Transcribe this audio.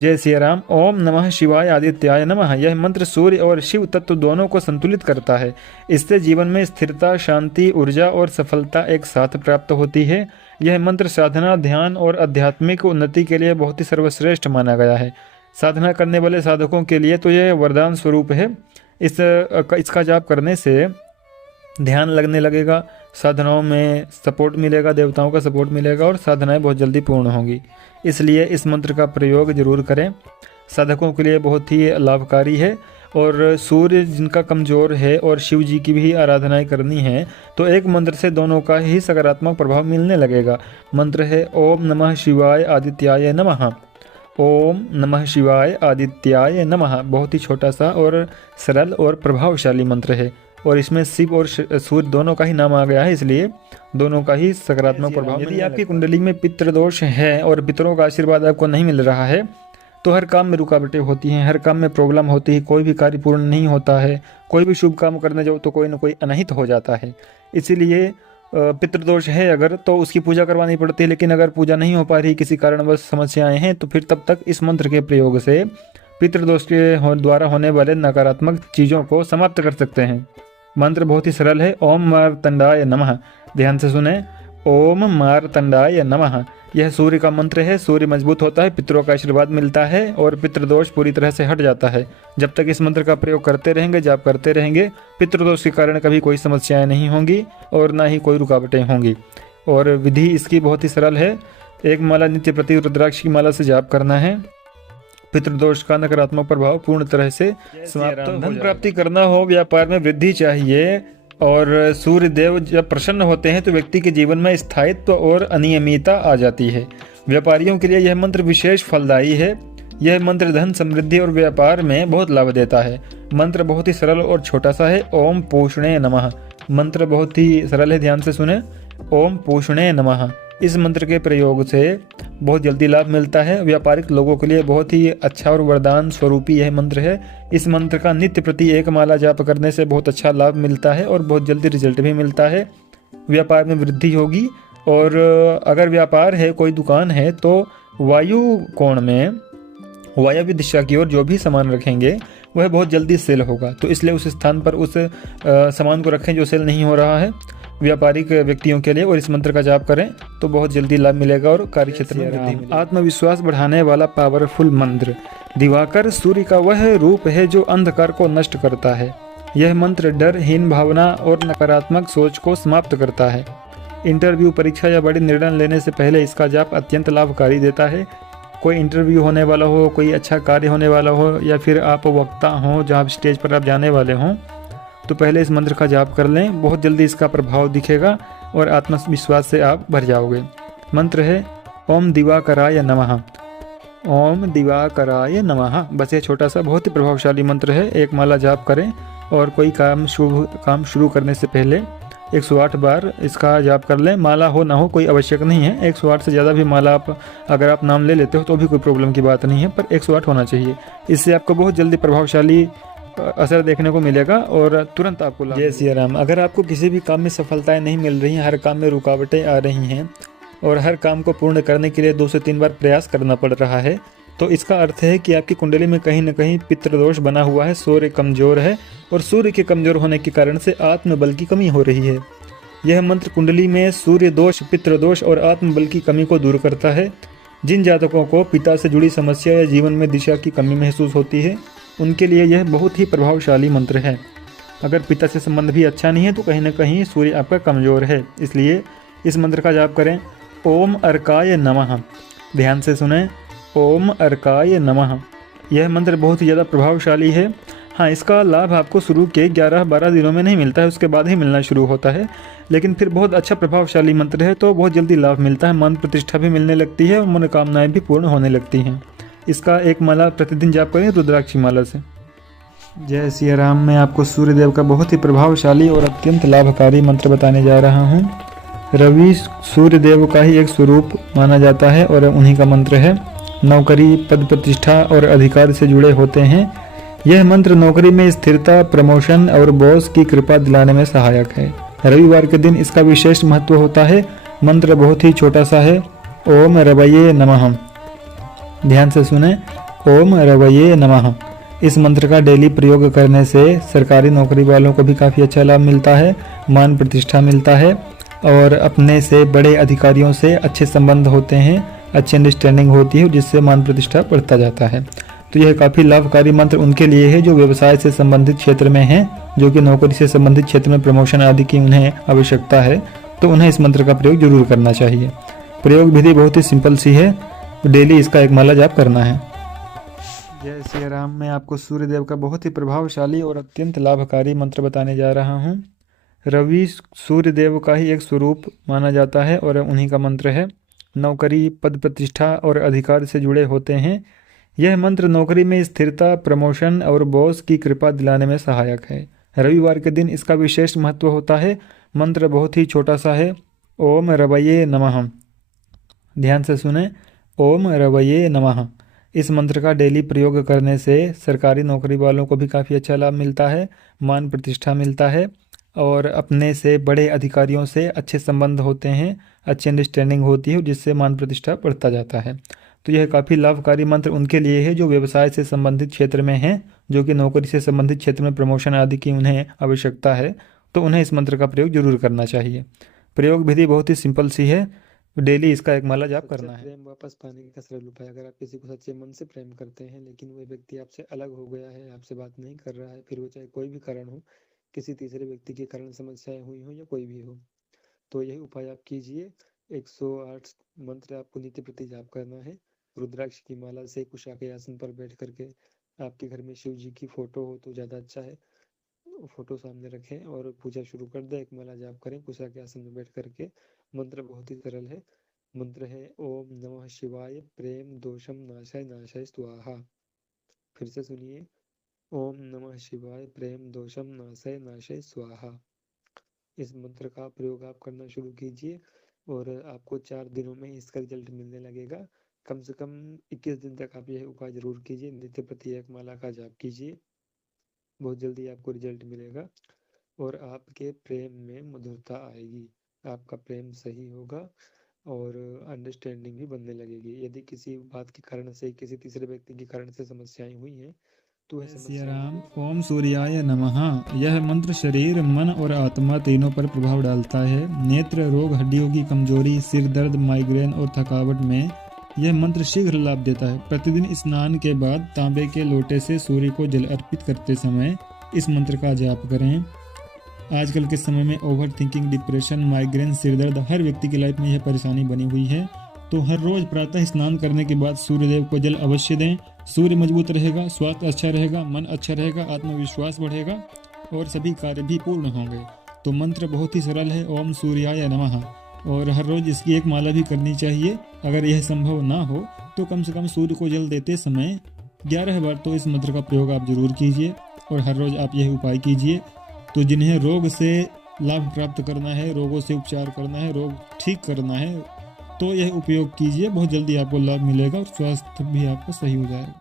जय सिया राम। ओम नमः शिवाय आदित्याय नमः। यह मंत्र सूर्य और शिव तत्व दोनों को संतुलित करता है। इससे जीवन में स्थिरता, शांति, ऊर्जा और सफलता एक साथ प्राप्त होती है। यह मंत्र साधना, ध्यान और आध्यात्मिक उन्नति के लिए बहुत ही सर्वश्रेष्ठ माना गया है। साधना करने वाले साधकों के लिए तो यह वरदान स्वरूप है। इसका जाप करने से ध्यान लगने लगेगा, साधनाओं में सपोर्ट मिलेगा, देवताओं का सपोर्ट मिलेगा और साधनाएं बहुत जल्दी पूर्ण होंगी। इसलिए इस मंत्र का प्रयोग जरूर करें। साधकों के लिए बहुत ही लाभकारी है। और सूर्य जिनका कमज़ोर है और शिव जी की भी आराधनाएं करनी है तो एक मंत्र से दोनों का ही सकारात्मक प्रभाव मिलने लगेगा। मंत्र है ओम नमः शिवाय आदित्याय नमः। ओम नमः शिवाय आदित्याय नमः। बहुत ही छोटा सा और सरल और प्रभावशाली मंत्र है और इसमें शिव और सूर्य दोनों का ही नाम आ गया है, इसलिए दोनों का ही सकारात्मक प्रभाव। यदि आपकी कुंडली में पितृदोष है और पितरों का आशीर्वाद आपको नहीं मिल रहा है तो हर काम में रुकावटें होती हैं, हर काम में प्रॉब्लम होती है, कोई भी कार्य पूर्ण नहीं होता है, कोई भी शुभ काम करने जाओ तो कोई ना कोई अनहित हो जाता है। इसीलिए पितृदोष है अगर तो उसकी पूजा करवानी पड़ती है, लेकिन अगर पूजा नहीं हो पा रही, किसी कारणवश समस्याएं हैं, तो फिर तब तक इस मंत्र के प्रयोग से पितृदोष के द्वारा होने वाले नकारात्मक चीज़ों को समाप्त कर सकते हैं। मंत्र बहुत ही सरल है। ओम मार्तंडाय नमः। ध्यान से सुने। ओम मार्तंडाय नमः। यह सूर्य का मंत्र है। सूर्य मजबूत होता है, पितरों का आशीर्वाद मिलता है और पितृदोष पूरी तरह से हट जाता है। जब तक इस मंत्र का प्रयोग करते रहेंगे, जाप करते रहेंगे, पितृदोष के कारण कभी कोई समस्याएं नहीं होंगी और ना ही कोई रुकावटें होंगी। और विधि इसकी बहुत ही सरल है। एक माला नित्य प्रति रुद्राक्ष की माला से जाप करना है। पितृदोष का नकारात्मक प्रभाव पूर्ण तरह से समाप्त हो। धन प्राप्ति करना हो, व्यापार में वृद्धि चाहिए और सूर्य देव जब प्रसन्न होते हैं तो व्यक्ति के जीवन में स्थायित्व और अनियमितता आ जाती है। व्यापारियों के लिए यह मंत्र विशेष फलदायी है। यह मंत्र धन, समृद्धि और व्यापार में बहुत लाभ देता है। मंत्र बहुत ही सरल और छोटा सा है। ओम पूषणे नमः। मंत्र बहुत ही सरल है, ध्यान से सुने। ओम पूषणे नमः। इस मंत्र के प्रयोग से बहुत जल्दी लाभ मिलता है। व्यापारिक लोगों के लिए बहुत ही अच्छा और वरदान स्वरूपी यह मंत्र है। इस मंत्र का नित्य प्रति एक माला जाप करने से बहुत अच्छा लाभ मिलता है और बहुत जल्दी रिजल्ट भी मिलता है। व्यापार में वृद्धि होगी और अगर व्यापार है, कोई दुकान है, तो वायु कोण में, वायव्य दिशा की ओर जो भी सामान रखेंगे वह बहुत जल्दी सेल होगा। तो इसलिए उस स्थान पर उस सामान को रखें जो सेल नहीं हो रहा है व्यापारिक व्यक्तियों के लिए, और इस मंत्र का जाप करें तो बहुत जल्दी लाभ मिलेगा और कार्य क्षेत्र में वृद्धि मिलेगी। आत्मविश्वास बढ़ाने वाला पावरफुल मंत्र। दिवाकर सूर्य का वह रूप है जो अंधकार को नष्ट करता है। यह मंत्र डर, हीन भावना और नकारात्मक सोच को समाप्त करता है। इंटरव्यू, परीक्षा या बड़े निर्णय लेने से पहले इसका जाप अत्यंत लाभकारी देता है। कोई इंटरव्यू होने वाला हो, कोई अच्छा कार्य होने वाला हो, या फिर आप वक्ता हों जहाँ स्टेज पर आप जाने वाले हों, तो पहले इस मंत्र का जाप कर लें। बहुत जल्दी इसका प्रभाव दिखेगा और आत्मविश्वास से आप भर जाओगे। मंत्र है ओम दिवाकराय नमः। ओम दिवाकराय नमः। बस ये छोटा सा बहुत ही प्रभावशाली मंत्र है। एक माला जाप करें और कोई शुभ काम शुरू करने से पहले 108 बार इसका जाप कर लें। माला हो ना हो कोई आवश्यक नहीं है। 108 से ज़्यादा भी माला अगर आप नाम ले लेते हो तो भी कोई प्रॉब्लम की बात नहीं है, पर 108 होना चाहिए। इससे आपको बहुत जल्दी प्रभावशाली असर देखने को मिलेगा और तुरंत आपको लाभ। जय सिया राम। अगर आपको किसी भी काम में सफलताएं नहीं मिल रही हैं, हर काम में रुकावटें आ रही हैं और हर काम को पूर्ण करने के लिए 2 से 3 बार प्रयास करना पड़ रहा है, तो इसका अर्थ है कि आपकी कुंडली में कहीं न कहीं पितृदोष बना हुआ है। सूर्य कमजोर है और सूर्य के कमजोर होने के कारण से आत्मबल की कमी हो रही है। यह मंत्र कुंडली में सूर्य दोष, पितृदोष और आत्मबल की कमी को दूर करता है। जिन जातकों को पिता से जुड़ी समस्या या जीवन में दिशा की कमी महसूस होती है उनके लिए यह बहुत ही प्रभावशाली मंत्र है। अगर पिता से संबंध भी अच्छा नहीं है तो कहीं ना कहीं सूर्य आपका कमजोर है, इसलिए इस मंत्र का जाप करें। ओम अर्काय नमः। ध्यान से सुने। ओम अर्काय नमः। यह मंत्र बहुत ही ज़्यादा प्रभावशाली है। हाँ, इसका लाभ आपको शुरू के 11-12 दिनों में नहीं मिलता है, उसके बाद ही मिलना शुरू होता है, लेकिन फिर बहुत अच्छा प्रभावशाली मंत्र है तो बहुत जल्दी लाभ मिलता है। मन प्रतिष्ठा भी मिलने लगती है और मनोकामनाएं भी पूर्ण होने लगती हैं। इसका एक माला प्रतिदिन जाप करें रुद्राक्षी माला से। जय सिया राम। मैं आपको सूर्यदेव का बहुत ही प्रभावशाली और अत्यंत लाभकारी मंत्र बताने जा रहा हूँ। रवि सूर्यदेव का ही एक स्वरूप माना जाता है और उन्हीं का मंत्र है। नौकरी, पद प्रतिष्ठा और अधिकार से जुड़े होते हैं। यह मंत्र नौकरी में स्थिरता, प्रमोशन और बॉस की कृपा दिलाने में सहायक है। रविवार के दिन इसका विशेष महत्व होता है। मंत्र बहुत ही छोटा सा है। ओम रवये नमः। ध्यान से सुने। ओम रवये नमः। इस मंत्र का डेली प्रयोग करने से सरकारी नौकरी वालों को भी काफ़ी अच्छा लाभ मिलता है, मान प्रतिष्ठा मिलता है और अपने से बड़े अधिकारियों से अच्छे संबंध होते हैं, अच्छी अंडरस्टैंडिंग होती है जिससे मान प्रतिष्ठा बढ़ता जाता है। तो यह काफ़ी लाभकारी मंत्र उनके लिए है जो व्यवसाय से संबंधित क्षेत्र में हैं, जो कि नौकरी से संबंधित क्षेत्र में प्रमोशन आदि की उन्हें आवश्यकता है, तो उन्हें इस मंत्र का प्रयोग जरूर करना चाहिए। प्रयोग विधि बहुत ही सिंपल सी है, डेली इसका एक माला जाप करना है। जय श्री राम। मैं आपको सूर्यदेव का बहुत ही प्रभावशाली और अत्यंत लाभकारी मंत्र बताने जा रहा हूँ। रवि सूर्यदेव का ही एक स्वरूप माना जाता है और उन्हीं का मंत्र है। नौकरी, पद प्रतिष्ठा और अधिकार से जुड़े होते हैं। यह मंत्र नौकरी में स्थिरता, प्रमोशन और बॉस की कृपा दिलाने में सहायक है। रविवार के दिन इसका विशेष महत्व होता है। मंत्र बहुत ही छोटा सा है। ओम रवये नमः। ध्यान से सुने, ओम रवये नमः। इस मंत्र का डेली प्रयोग करने से सरकारी नौकरी वालों को भी काफ़ी अच्छा लाभ मिलता है, मान प्रतिष्ठा मिलता है और अपने से बड़े अधिकारियों से अच्छे संबंध होते हैं, अच्छी अंडरस्टैंडिंग होती है जिससे मान प्रतिष्ठा बढ़ता जाता है। तो यह काफ़ी लाभकारी मंत्र उनके लिए है जो व्यवसाय से संबंधित क्षेत्र में हैं, जो कि नौकरी से संबंधित क्षेत्र में प्रमोशन आदि की उन्हें आवश्यकता है, तो उन्हें इस मंत्र का प्रयोग जरूर करना चाहिए। प्रयोग विधि बहुत ही सिंपल सी है, डेली इसका एक माला जाप करना है। प्रेम वापस पाने का सरल उपाय। अगर आप किसी को सच्चे मन से प्रेम करते हैं लेकिन वह व्यक्ति आपसे अलग हो गया है, आपसे बात नहीं कर रहा है, फिर वो चाहे कोई भी कारण हो, किसी तीसरे व्यक्ति के कारण समस्याएं हुई हो या कोई भी हो, तो यही उपाय आप कीजिए। 108 मंत्र आपको नित्य प्रति जाप करना है। रुद्राक्ष की माला से कुशा के आसन पर बैठ करके, आपके घर में शिव जी की फोटो हो तो ज़्यादा अच्छा है, फोटो सामने रखें और पूजा शुरू कर दें। एक माला जाप करें कुशा के आसन में बैठ करके। मंत्र बहुत ही सरल है। मंत्र है ओम नमः शिवाय प्रेम दोषम नाशाय नाशाय स्वाहा। फिर से सुनिए, ओम नमः शिवाय प्रेम दोषम नाशाय नाशाय स्वाहा। इस मंत्र का प्रयोग आप करना शुरू कीजिए और आपको 4 दिनों में इसका रिजल्ट मिलने लगेगा। कम से कम 21 दिन तक आप यह उपाय जरूर कीजिए। नित्य प्रति एक माला का जाप कीजिए, बहुत जल्दी आपको रिजल्ट मिलेगा और आपके प्रेम में मधुरता आएगी, आपका प्रेम सही होगा और अंडरस्टैंडिंग भी बनने लगेगी। यदि किसी बात के कारण से, किसी तीसरे व्यक्ति के कारण से समस्याएं हुई हैं तो वह सिया राम। ओम सूर्याय नमः। यह मंत्र शरीर, मन और आत्मा तीनों पर प्रभाव डालता है। नेत्र रोग, हड्डियों की कमजोरी, सिर दर्द, माइग्रेन और थकावट में यह मंत्र शीघ्र लाभ देता है। प्रतिदिन स्नान के बाद तांबे के लोटे से सूर्य को जल अर्पित करते समय इस मंत्र का जाप करें। आजकल के समय में ओवर थिंकिंग, डिप्रेशन, माइग्रेन, सिरदर्द हर व्यक्ति की लाइफ में यह परेशानी बनी हुई है। तो हर रोज प्रातः स्नान करने के बाद सूर्यदेव को जल अवश्य दें। सूर्य मजबूत रहेगा, स्वास्थ्य अच्छा रहेगा, मन अच्छा रहेगा, आत्मविश्वास बढ़ेगा और सभी कार्य भी पूर्ण होंगे। तो मंत्र बहुत ही सरल है, ओम सूर्याय नमः, और हर रोज इसकी एक माला भी करनी चाहिए। अगर यह संभव ना हो तो कम से कम सूर्य को जल देते समय 11 बार तो इस मंत्र का प्रयोग आप जरूर कीजिए और हर रोज आप यह उपाय कीजिए। तो जिन्हें रोग से लाभ प्राप्त करना है, रोगों से उपचार करना है, रोग ठीक करना है, तो यह उपयोग कीजिए, बहुत जल्दी आपको लाभ मिलेगा और स्वास्थ्य भी आपका सही हो जाएगा।